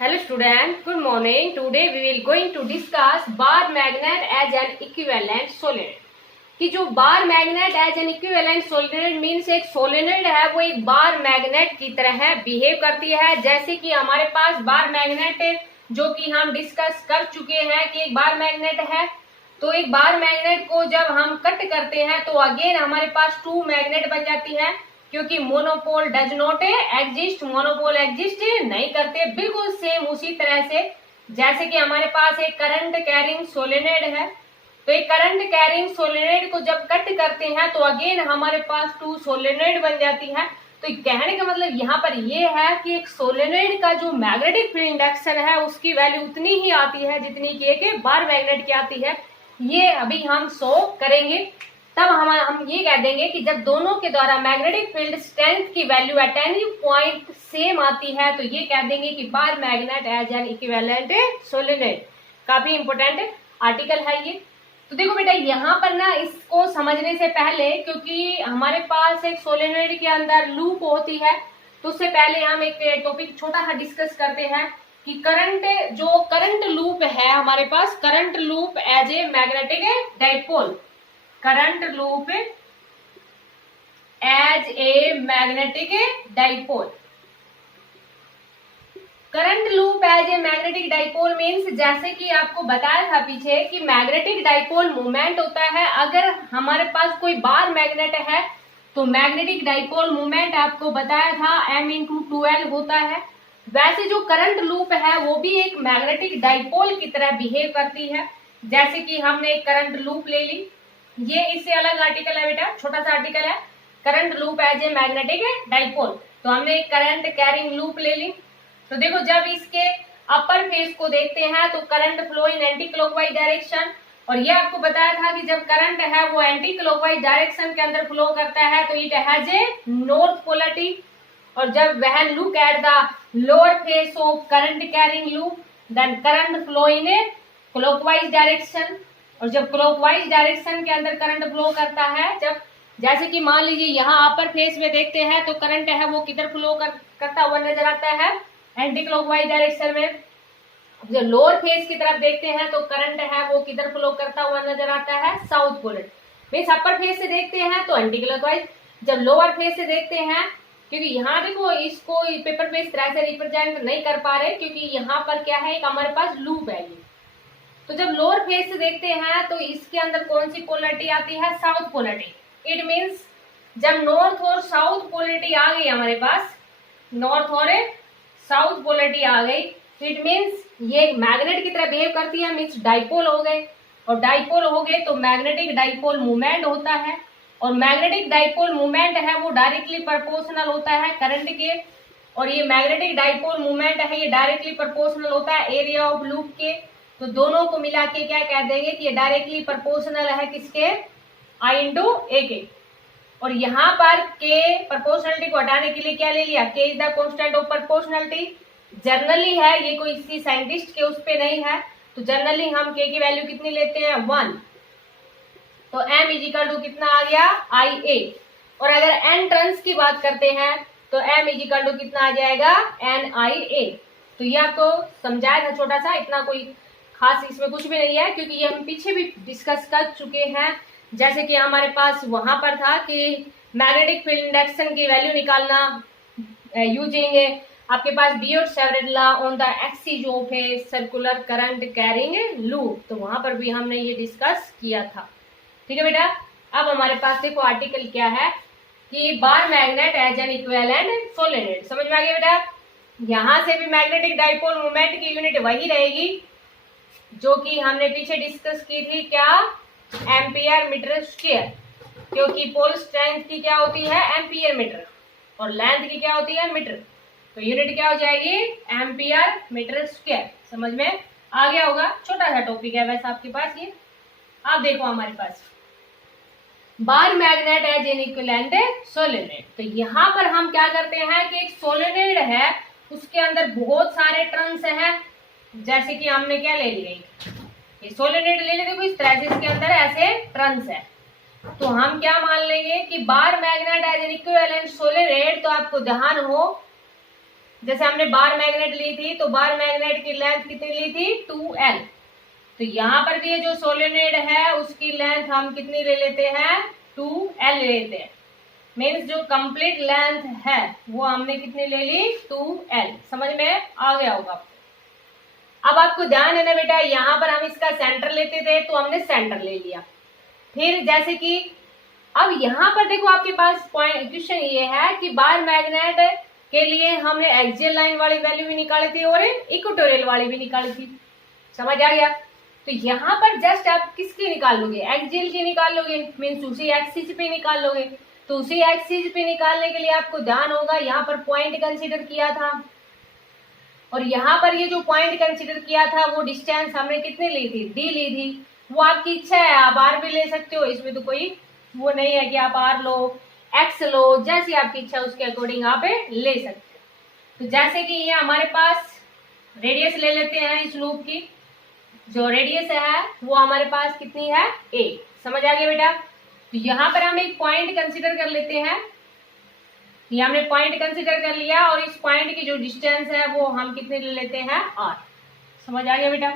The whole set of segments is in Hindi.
Hello student, good morning. Today we will going to discuss bar magnet as an equivalent solenoid. कि जो bar magnet as an equivalent solenoid means एक सोलेनोइड है वो एक बार मैग्नेट की तरह बिहेव करती है। जैसे कि हमारे पास बार मैग्नेट जो कि हम डिस्कस कर चुके हैं कि एक बार मैग्नेट है, तो एक बार मैग्नेट को जब हम कट करते हैं तो अगेन हमारे पास टू मैग्नेट बन जाती है, क्योंकि monopole does not exist, monopole exist नहीं करते। बिल्कुल सेम उसी तरह से जैसे कि हमारे पास एक करंट कैरिंग सोलेनोइड है, तो एक करंट कैरिंग सोलेनोइड को जब कट करते हैं तो अगेन हमारे पास टू सोलेनोइड बन जाती है। तो कहने का मतलब यहाँ पर ये है कि एक सोलेनोइड का जो मैग्नेटिक फील्ड इंडक्शन है उसकी वैल्यू उतनी ही आती है जितनी कि एक बार मैग्नेट की आती है। ये अभी हम शो करेंगे, तब हम ये कह देंगे कि जब दोनों के द्वारा मैग्नेटिक फील्ड स्ट्रेंथ की value at any point same आती है तो ये कह देंगे कि bar magnet as an equivalent solenoid. काफी इंपोर्टेंट आर्टिकल है ये। तो देखो बेटा, यहाँ पर ना इसको समझने से पहले, क्योंकि हमारे पास एक सोलेनोइड के अंदर लूप होती है, तो उससे पहले हम एक टॉपिक छोटा सा डिस्कस करते हैं कि करंट लूप है हमारे पास, current loop as a magnetic dipole, current loop as a magnetic dipole. Current loop as a magnetic dipole means जैसे कि आपको बताया था पीछे कि मैग्नेटिक डाइपोल मोमेंट होता है। अगर हमारे पास कोई बार मैग्नेट है तो मैग्नेटिक डाइपोल मोमेंट आपको बताया था m×2l होता है। वैसे जो करंट लूप है वो भी एक मैग्नेटिक डाइपोल की तरह बिहेव करती है। जैसे कि हमने एक करंट लूप ले ली, ये इससे अलग आर्टिकल है बेटा, छोटा सा आर्टिकल है current loop as a magnetic dipole. तो हमने एक करंट कैरिंग लूप ले ली, तो देखो जब इसके अपर फेस को देखते हैं तो करंट फ्लो इन एंटी क्लॉकवाइज डायरेक्शन, और ये आपको बताया था कि जब करंट है वो एंटी क्लॉकवाइज डायरेक्शन के अंदर फ्लो करता है तो it has a north polarity. और जब वह look at the lower face of current carrying loop then current flow in a clockwise direction, और जब क्लॉकवाइज डायरेक्शन के अंदर करंट फ्लो करता है, जब जैसे कि मान लीजिए यहाँ अपर फेस में देखते हैं तो करंट है वो किधर फ्लो करता हुआ नजर आता है, एंटी क्लॉकवाइज डायरेक्शन में। जो लोअर फेस की तरफ देखते हैं तो करंट है वो किधर फ्लो करता हुआ नजर आता है, साउथ पोलर। मीन्स अपर फेस से देखते हैं तो एंटी क्लॉकवाइज, जब लोअर फेस से देखते हैं, क्योंकि यहाँ देखो इसको पेपर पे इस तरह से रिप्रेजेंट नहीं कर पा रहे क्योंकि यहाँ पर क्या है, एक हमारे पास लूप है ये। तो जब लोअर फेस से देखते हैं तो इसके अंदर कौन सी पोलरिटी आती है, साउथ पोलरिटी। इट मीन्स जब नॉर्थ और साउथ पोलरिटी आ गई हमारे पास, नॉर्थ और साउथ पोलरिटी आ गई, इट मीन्स ये मैग्नेट की तरह बिहेव करती है, मीन्स डाइपोल हो गए, और डाइपोल हो गए तो मैग्नेटिक डाइपोल मूवमेंट होता है, और मैग्नेटिक डाइपोल मूवमेंट है वो डायरेक्टली प्रोपोर्शनल होता है करंट के, और ये मैग्नेटिक डाइपोल मूवमेंट है ये डायरेक्टली प्रोपोर्शनल होता है एरिया ऑफ लूप के। तो दोनों को मिला के क्या कह देंगे कि ये डायरेक्टली प्रोपोर्शनल है किसके, I/A के। और यहाँ पर के प्रोपोर्शनलिटी को हटाने के लिए क्या ले लिया, के is the constant of proportionality. Generally है ये, कोई इसी साइंटिस्ट के उस पे नहीं है, तो जनरली हम के की वैल्यू कितनी लेते हैं, 1। तो m इजिकल टू कितना आ गया, IA। और अगर n टर्न्स की बात करते हैं तो m इजिकल टू कितना आ जाएगा, NIA। तो ये आपको समझाया था छोटा सा, इतना कोई खास इसमें कुछ भी नहीं है क्योंकि ये हम पीछे भी डिस्कस कर चुके हैं। जैसे कि हमारे पास वहां पर था कि मैग्नेटिक फील्ड इंडक्शन की वैल्यू निकालना यूजिंग आपके पास Biot Savart law on the axis of a circular current carrying loop, तो वहां पर भी हमने ये डिस्कस किया था। ठीक है बेटा, अब हमारे पास देखो आर्टिकल क्या है कि bar magnet as an equivalent solenoid. समझ में आ गया बेटा, यहां से भी मैग्नेटिक डाइपोल मोमेंट की यूनिट वही रहेगी जो कि हमने पीछे डिस्कस की थी, क्या, एम्पियर मीटर स्क्वायर, क्योंकि पोल स्ट्रेंथ की क्या होती है, एम्पियर मीटर, और लेंथ की क्या होती है, मीटर। तो यूनिट क्या हो जाएगी, एम्पियर मीटर स्क्वायर। समझ में आ गया होगा, छोटा सा टॉपिक है वैसे आपके पास ये। अब देखो हमारे पास bar magnet as an equivalent solenoid. तो यहाँ पर हम क्या करते हैं कि एक सोलेनोइड है उसके अंदर बहुत सारे टर्न्स हैं, जैसे कि हमने क्या ले लिए, ये सोलेनोइड ले लेते, देखो इस तरह से इसके अंदर ऐसे टर्न्स है। तो हम क्या मान लेंगे कि bar magnet as an equivalent solenoid. तो आपको ध्यान हो जैसे हमने बार मैग्नेट ली थी तो बार मैग्नेट की लेंथ कितनी ली थी 2L। तो यहाँ पर भी ये जो सोलेनोइड है उसकी लेंथ हम कितनी ले लेते हैं 2L ले लेते हैं। मीन्स जो कंप्लीट लेंथ है वो हमने कितनी ले ली 2L। समझ में आ गया होगा। अब आपको ध्यान है ना बेटा, यहाँ पर हम इसका सेंटर लेते थे तो हमने सेंटर ले लिया। फिर जैसे कि अब यहाँ पर देखो आपके पास पॉइंट क्वेश्चन ये है कि बार मैग्नेट के लिए हमने एक्सियल लाइन वाली वैल्यू भी निकाली थी और इक्वेटोरियल वाली भी निकाली थी। समझ आ गया। तो यहाँ पर जस्ट आप किसकी निकाल लोगे, एक्सियल की निकाल लोगे, मीन्स उसी एक्सिस पे निकाल लोगे। तो उसी एक्सिस पे निकालने के लिए आपको ध्यान होगा यहाँ पर पॉइंट कंसीडर किया था और यहाँ पर ये जो पॉइंट कंसीडर किया था वो डिस्टेंस हमने कितनी ली थी डी ली थी। वो आपकी इच्छा है, आप आर भी ले सकते हो, इसमें तो कोई वो नहीं है कि आप आर लो एक्स लो, जैसी आपकी इच्छा उसके अकॉर्डिंग आप ले सकते हो। तो जैसे कि ये हमारे पास रेडियस ले लेते हैं, इस लूप की जो रेडियस है वो हमारे पास कितनी है a। समझ आ गया बेटा। तो यहाँ पर हम एक पॉइंट कंसीडर कर लेते हैं। ये हमने पॉइंट कंसीडर कर लिया और इस पॉइंट की जो डिस्टेंस है वो हम कितने ले लेते हैं r। समझ आ गया बेटा।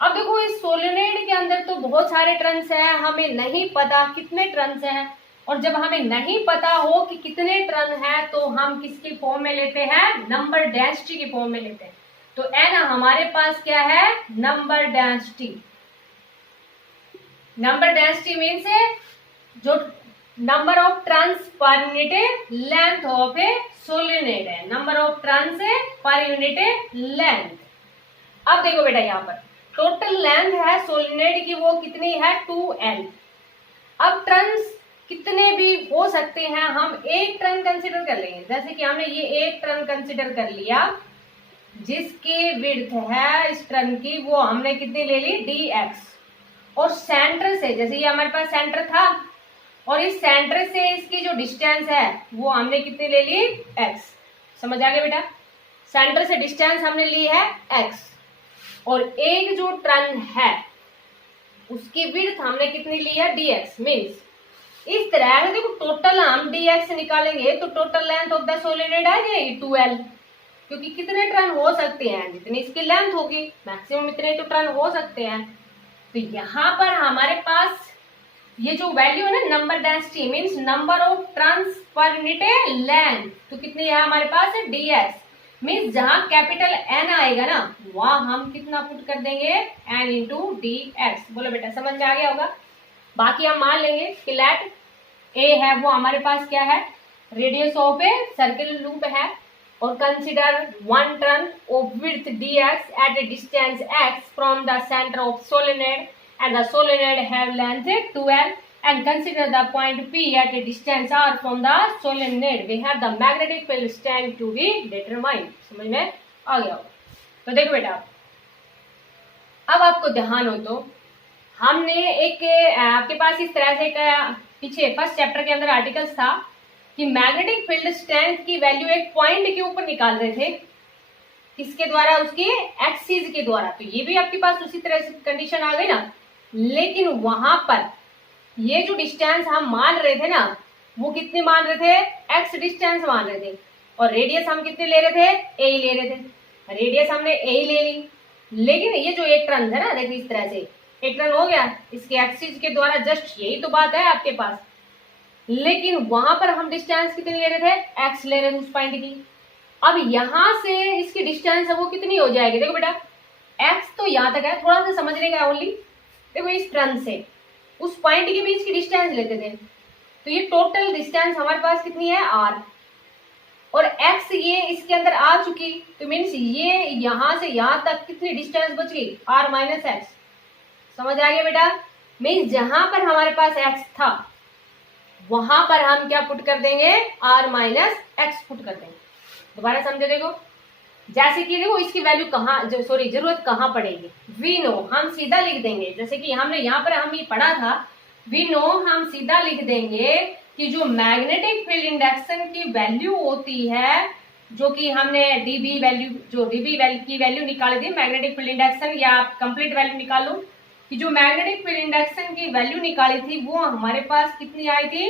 अब देखो इस सोलेनोइड के अंदर तो बहुत सारे टर्न्स हैं, हमें नहीं पता कितने टर्न्स हैं। और जब हमें नहीं पता हो कि कितने टर्न है तो हम किसकी फॉर्म में लेते हैं, नंबर डेंसिटी की फॉर्म में लेते हैं। तो n हमारे पास क्या है, number density. Number density means जो number of turns per unit length of a solenoid है, number of turns per unit length. अब देखो बेटा यहाँ पर टोटल लेंथ है सोलेनोइड की वो कितनी है 2L। अब टर्न्स कितने भी हो सकते हैं, हम एक टर्न कंसिडर कर लेंगे। जैसे कि हमने ये एक टर्न कंसिडर कर लिया जिसकी विड्थ है इस टर्न की वो हमने कितनी ले ली dx। और सेंटर से, जैसे ये हमारे पास सेंटर था और इस सेंटर से इसकी जो डिस्टेंस है वो हमने कितनी ले ली x। समझ आ गया बेटा। सेंटर से डिस्टेंस हमने ली है x और एक जो टर्न है उसकी विड्थ हमने कितनी ली है dx। मीन्स इस तरह से देखो टोटल हम dx निकालेंगे तो total length of the solenoid आ जाएगी 2L, क्योंकि कितने टर्न हो सकते हैं जितनी इसकी लेंथ होगी मैक्सिमम इतने तो टर्न हो सकते हैं। तो यहाँ पर हमारे पास ये जो वैल्यू है ना number density means number of turns per unit length, तो कितनी है हमारे पास dx। मीन्स जहां कैपिटल N आएगा ना वहां हम कितना पुट कर देंगे n इंटू dx। बोलो बेटा समझ में आ गया होगा। बाकी हम मान लेंगे कि लेट a है वो हमारे पास क्या है, radius of a circular loop है और consider one turn of width dx at a distance x from the centre of solenoid and the solenoid have length 2L and consider the point P at a distance r from the solenoid. We have the magnetic field strength to be determined. समझ में आ गया होगा। तो देखो बेटा अब आपको ध्यान हो तो हमने एक आपके पास इस तरह से एक पीछे फर्स्ट चैप्टर के अंदर आर्टिकल्स था कि मैग्नेटिक फील्ड स्ट्रेंथ की वैल्यू एक पॉइंट के ऊपर निकाल रहे थे, किसके द्वारा, उसके एक्सिस के द्वारा। तो ये भी आपके पास उसी तरह से कंडीशन आ गई ना, लेकिन वहां पर ये जो डिस्टेंस हम मान रहे थे ना वो कितनी मान रहे थे, x डिस्टेंस मान रहे थे और रेडियस हम कितने ले रहे थे, a ले रहे थे। रेडियस हमने a ले ली, लेकिन ये जो एक टर्न है ना देखिए इस तरह से एक टर्न हो गया इसके एक्सिस के द्वारा, जस्ट यही तो बात है आपके पास। लेकिन वहां पर हम डिस्टेंस कितनी ले रहे थे, x ले रहे थे उस पॉइंट की। अब यहां से इसकी डिस्टेंस है वो कितनी हो जाएगी, देखो बेटा x तो यहां तक है, थोड़ा सा समझने का ओनली। देखो इस टर्न से उस पॉइंट के बीच की डिस्टेंस लेते थे तो ये टोटल डिस्टेंस हमारे पास कितनी है r और x ये इसके अंदर आ चुकी, तो मीन्स ये यहां से यहां तक कितनी डिस्टेंस बच गई r माइनस एक्स। समझ आ गया बेटा। मीन्स जहां पर हमारे पास x था वहां पर हम क्या पुट कर देंगे, r माइनस एक्स पुट कर देंगे। दोबारा समझे देखो, जैसे कि देखो इसकी वैल्यू कहाँ सॉरी जरूरत कहाँ पड़ेगी, वी नो हम सीधा लिख देंगे। जैसे कि हमने यहाँ पर हम ये पढ़ा था वी नो हम सीधा लिख देंगे कि जो मैग्नेटिक फील्ड इंडक्शन की वैल्यू होती है जो कि हमने डीबी वैल्यू जो डीबी की वैल्यू निकाली थी मैग्नेटिक फील्ड इंडक्शन, या आप कंप्लीट वैल्यू निकाल लो कि जो मैग्नेटिक फील्ड इंडक्शन की वैल्यू निकाली थी वो हमारे पास कितनी आई थी,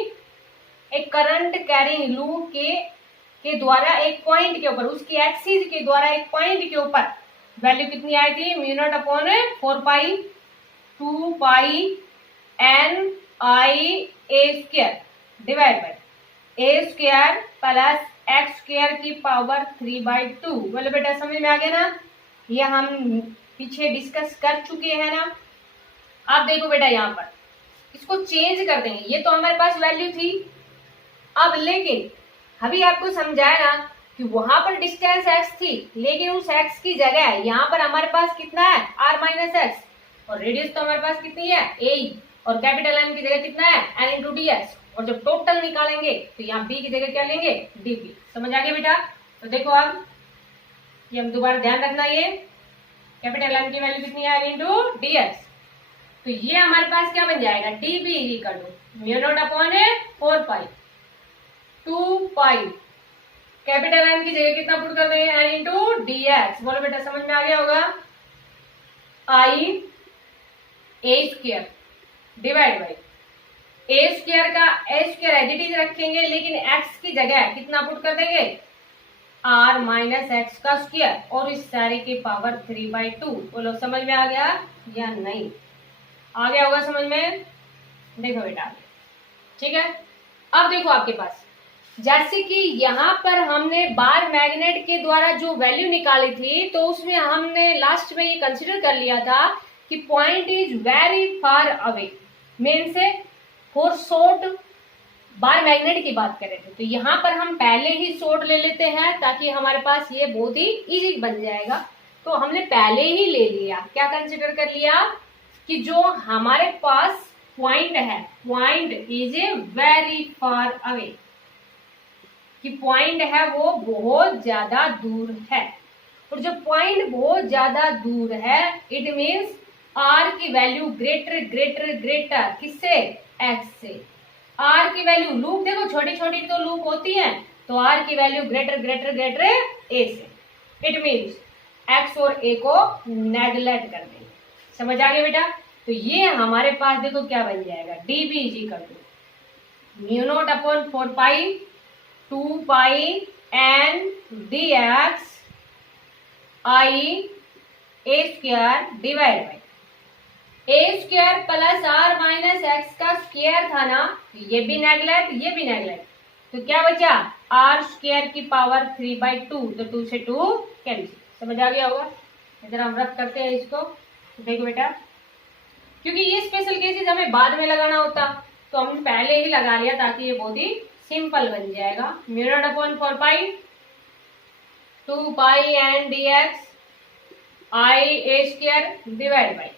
एक करंट कैरिंग लूप के के द्वारा एक पॉइंट के ऊपर, उसकी एक्सिस के द्वारा एक पॉइंट के ऊपर वैल्यू कितनी आई थी, mu naught upon 4 pi 2 pi N I A square divide by A square plus X square की पावर 3/2। बोले बेटा समझ में आ गया ना, ये हम पीछे डिस्कस कर चुके हैं ना। आप देखो बेटा यहाँ पर इसको चेंज कर देंगे, ये तो हमारे पास वैल्यू थी। अब लेकिन अभी आपको समझाया ना कि वहां पर डिस्टेंस x थी, लेकिन उस x की जगह यहाँ पर हमारे पास कितना है r माइनस एक्स, और रेडियस तो हमारे पास कितनी है a, और कैपिटल M की जगह कितना है n इंटू डी एक्स, और जब टोटल निकालेंगे तो यहाँ b की जगह क्या लेंगे dp। समझ आ गया बेटा। तो देखो अब ये हम दोबारा ध्यान रखना, ये कैपिटल M की वैल्यू कितनी है n इंटू डी एक्स, तो ये हमारे पास क्या बन जाएगा dp equal to mu naught upon 4 pi 2 pi capital M की जगह कितना पुट कर देंगे n इंटू डी एक्स। बोलो बेटा समझ में आ गया होगा, I A square divide by A square का a square as it is रखेंगे, लेकिन x की जगह कितना पुट कर देंगे r माइनस एक्स का स्क्वायर, और इस सारे की पावर 3/2। बोलो समझ में आ गया या नहीं, आ गया होगा समझ में। देखो बेटा ठीक है। अब देखो आपके पास जैसे कि यहाँ पर हमने बार मैग्नेट के द्वारा जो वैल्यू निकाली थी, तो उसमें हमने लास्ट में ये कंसीडर कर लिया था कि point is very far away, mean से फॉर शॉर्ट बार मैग्नेट की बात कर रहे थे। तो यहाँ पर हम पहले ही शॉर्ट ले लेते हैं ताकि हमारे पास ये बहुत ही इजी बन जाएगा। तो हमने पहले ही ले लिया, क्या कंसीडर कर लिया कि जो हमारे पास पॉइंट है, point is a very far away, कि पॉइंट है वो बहुत ज्यादा दूर है, और जब पॉइंट बहुत ज्यादा दूर है इट मीन्स आर की वैल्यू ग्रेटर ग्रेटर ग्रेटर किससे एक्स से। आर की वैल्यू लूप देखो छोटी छोटी तो लूप होती है, तो आर की वैल्यू ग्रेटर ग्रेटर ग्रेटर ए से, इट मीन्स एक्स और ए को नेग्लेक्ट कर देंगे। समझ आ गया बेटा। तो ये हमारे पास देखो क्या बन जाएगा dB is equal to mu naught upon 4 pi 2 pi N D X I A square divide by A square plus R minus X का स्क्वायर था ना, ये भी नेग्लेक्ट ये भी नेग्लेक्ट, तो क्या बचा आर स्क्वायर की पावर 3/2, तो 2 से 2 कैंसिल। समझ आ गया होगा। इधर हम रख करते हैं इसको। तो देखो बेटा क्योंकि ये स्पेशल केसेस हमें बाद में लगाना होता, तो हमने पहले ही लगा लिया ताकि ये बहुत ही सिंपल बन जाएगा। Mu naught upon 4 pi 2 pi N D X I A square divide by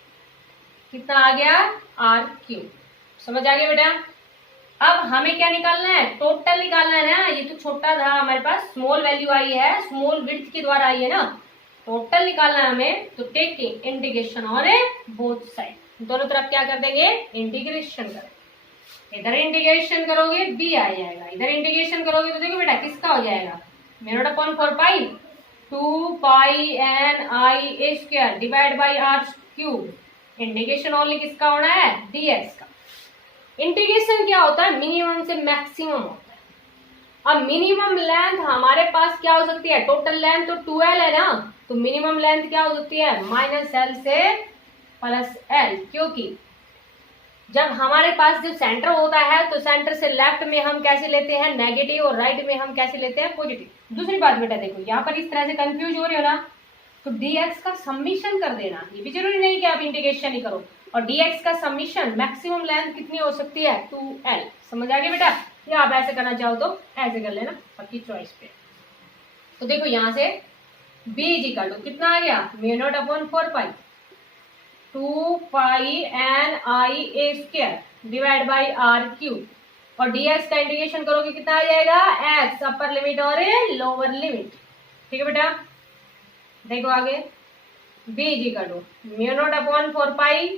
कितना आ गया आर क्यूब। समझ आ गया बेटा। अब हमें क्या निकालना है, टोटल निकालना है ना। ये तो छोटा था हमारे पास, स्मॉल वैल्यू आई है, स्मॉल विड्थ के द्वारा आई है ना, टोटल निकालना है हमें। तो taking integration on both side, दोनों तरफ क्या कर देंगे इंटीग्रेशन करेंगे। इधर इंटीग्रेशन करोगे b आ जाएगा, इधर इंटीग्रेशन करोगे तो देखो बेटा किसका हो जाएगा mu naught upon 4 pi 2 pi N I A square divide by R cube. Integration only किसका होना है dx का। इंटीग्रेशन क्या होता है मिनिमम से मैक्सिमम होता है। अब मिनिमम लेंथ हमारे पास क्या हो सकती है, टोटल लेंथ तो 2l है ना, तो मिनिमम लेंथ क्या हो सकती है -l से +l, क्योंकि जब हमारे पास जो सेंटर होता है तो सेंटर से लेफ्ट में हम कैसे लेते हैं नेगेटिव, और राइट में हम कैसे लेते हैं पॉजिटिव। दूसरी बात बेटा देखो यहाँ पर इस तरह से कंफ्यूज हो रहे हो ना, तो dx का समीशन कर देना, ये भी जरूरी नहीं कि आप इंटीग्रेशन ही करो। और dx का समीशन मैक्सिमम लेंथ कितनी हो सकती है 2l। समझ आ गया बेटा। या आप ऐसे करना चाहो तो ऐसे कर लेना, आपकी चॉइस पे। तो देखो यहाँ से b इज इक्वल टू कितना आ गया mu naught upon 4 pi 2 pi N I A square divide by R cube, और dx का इंटीग्रेशन करोगे कितना आ जाएगा x अपर लिमिट और लोअर लिमिट। ठीक है बेटा। देखो आगे b is equal to mu naught upon 4 pi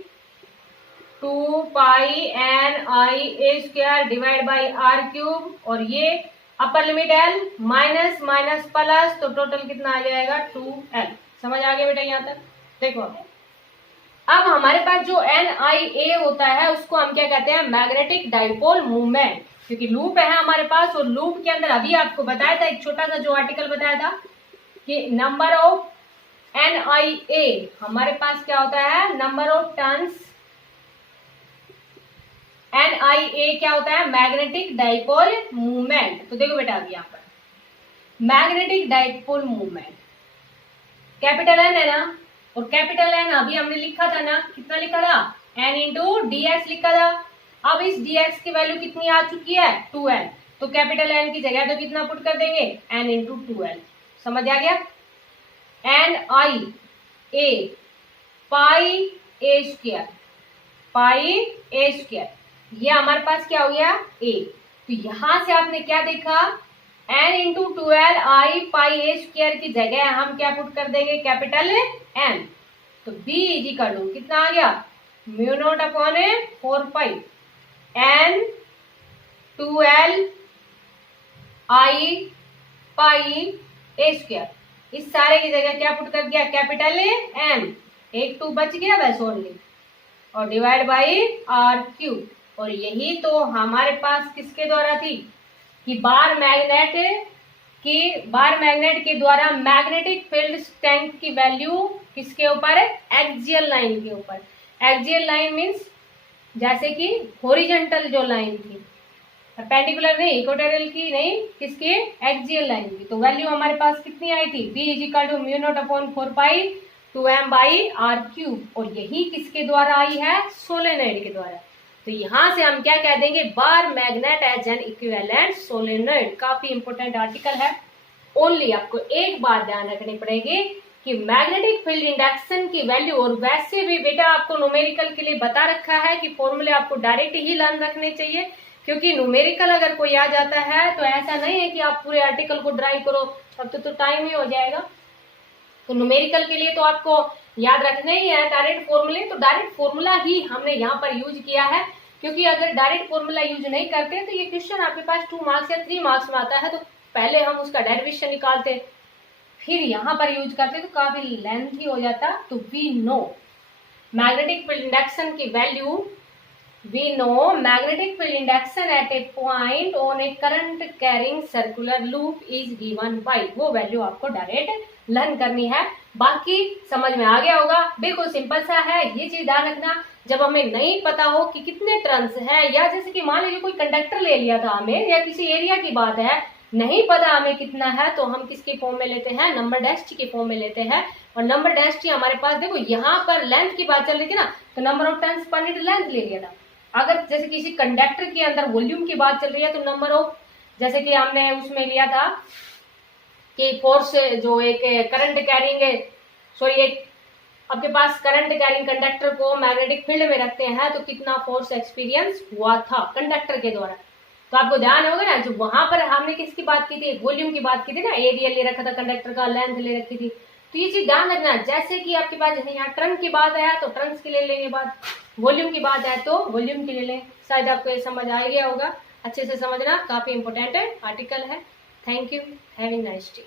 2 pi N I A square divide by R cube, और ये upper limit l minus minus plus, तो टोटल कितना आ जाएगा 2l। समझ आ गया बेटा यहाँ तक। देखो अब हमारे पास जो एन आई ए होता है उसको हम क्या कहते हैं मैग्नेटिक डाइपोल मूवमेंट। क्योंकि लूप है हमारे पास, और लूप के अंदर अभी आपको बताया था एक छोटा सा जो आर्टिकल बताया था कि नंबर ऑफ NIA, हमारे पास क्या होता है, नंबर ऑफ टर्न्स। NIA क्या होता है, मैग्नेटिक डाइपोल मूवमेंट। तो देखो बेटा अभी यहाँ पर magnetic dipole movement capital N है ना, और कैपिटल N अभी हमने लिखा था ना, कितना लिखा था, N इंटू dx लिखा था। अब इस dx की वैल्यू कितनी आ चुकी है, 2L, तो कैपिटल N की जगह तो कितना पुट कर देंगे, N इंटू 2L। समझ आ गया, NIA pi a square, pi a square, ये हमारे पास क्या हो गया, a। तो यहां से आपने क्या देखा, N into 2L I pi a square की जगह हम क्या पुट कर देंगे, कैपिटल N। तो B इक्वल टू कितना आ गया, mu naught upon 4 pi N 2L I pi a square, इस सारे की जगह क्या पुट कर दिया, कैपिटल M, एक 2 बच गया बस ओनली, और डिवाइड बाई R क्यूब। और यही तो हमारे पास किसके द्वारा थी कि बार मैग्नेट के द्वारा मैग्नेटिक फील्ड स्ट्रेंथ की वैल्यू किसके ऊपर है, एक्सियल लाइन के ऊपर। एक्सियल लाइन मींस जैसे कि हॉरिजॉन्टल जो लाइन थी, परपेंडिकुलर नहीं, इक्वेटोरियल की नहीं, किसकी, एक्सियल लाइन की। तो वैल्यू हमारे पास कितनी आई थी, B equal to mu naught upon 4 pi 2m by R cube, और यही किसके द्वारा आई है, सोलेनॉइड के द्वारा। तो यहां से हम क्या कह देंगे, bar magnet as an equivalent solenoid. काफी इंपोर्टेंट आर्टिकल है। ओनली आपको एक बात ध्यान रखनी पड़ेगी कि मैग्नेटिक फील्ड इंडक्शन की वैल्यू, और वैसे भी बेटा आपको न्यूमेरिकल के लिए बता रखा है कि फॉर्मूले आपको डायरेक्ट ही लर्न रखने चाहिए, क्योंकि न्यूमेरिकल अगर कोई आ जाता है तो ऐसा नहीं है कि आप पूरे आर्टिकल को ड्राइव करो, तब तो टाइम ही हो जाएगा। तो न्यूमेरिकल के लिए तो आपको याद रखने ही है डायरेक्ट फॉर्मूले, तो डायरेक्ट फॉर्मूला ही हमने यहाँ पर यूज किया है, क्योंकि अगर डायरेक्ट फॉर्मूला यूज नहीं करते तो ये क्वेश्चन आपके पास 2 मार्क्स या 3 मार्क्स में आता है, तो पहले हम उसका डेरिवेशन निकालते फिर यहाँ पर यूज करते तो काफी लेंथी हो जाता। तो we know magnetic field induction की value, we know magnetic field induction at a point on a current carrying circular loop is given by, वो वैल्यू आपको डायरेक्ट लर्न करनी है। बाकी समझ में आ गया होगा, बिल्कुल सिंपल सा है। ये चीज ध्यान रखना, जब हमें नहीं पता हो कि कितने टर्न्स है, या जैसे कि मान लीजिए कोई कंडक्टर ले लिया था हमें, या किसी एरिया की बात है, नहीं पता हमें कितना है, तो हम किसके फॉर्म में लेते हैं, नंबर डैश के फॉर्म में लेते हैं। और नंबर डैश हमारे पास देखो यहाँ पर लेंथ की बात चल रही थी ना, तो number of turns per unit length ले लिया था। अगर जैसे किसी कंडक्टर के अंदर वॉल्यूम की बात चल रही है तो नंबर ऑफ, जैसे कि हमने उसमें लिया था कि फोर्स जो एक करंट कैरिंग, सॉरी एक आपके पास करंट कैरिंग कंडक्टर को मैग्नेटिक फील्ड में रखते हैं तो कितना फोर्स एक्सपीरियंस हुआ था कंडक्टर के द्वारा। तो आपको ध्यान होगा ना, जो वहां पर हमने किसकी बात की थी, वॉल्यूम की बात की थी ना, एरिया ले रखा था कंडक्टर का, लेंथ ले रखी थी। तो ये चीज ध्यान रखना, जैसे कि आपके पास यहाँ टर्न की बात है तो टर्न्स के ले लेंगे बात, वॉल्यूम की बात है तो वॉल्यूम के ले लें। शायद आपको ये समझ आ गया होगा, अच्छे से समझना, काफी इंपोर्टेंट है आर्टिकल है। Thank you, have a nice day.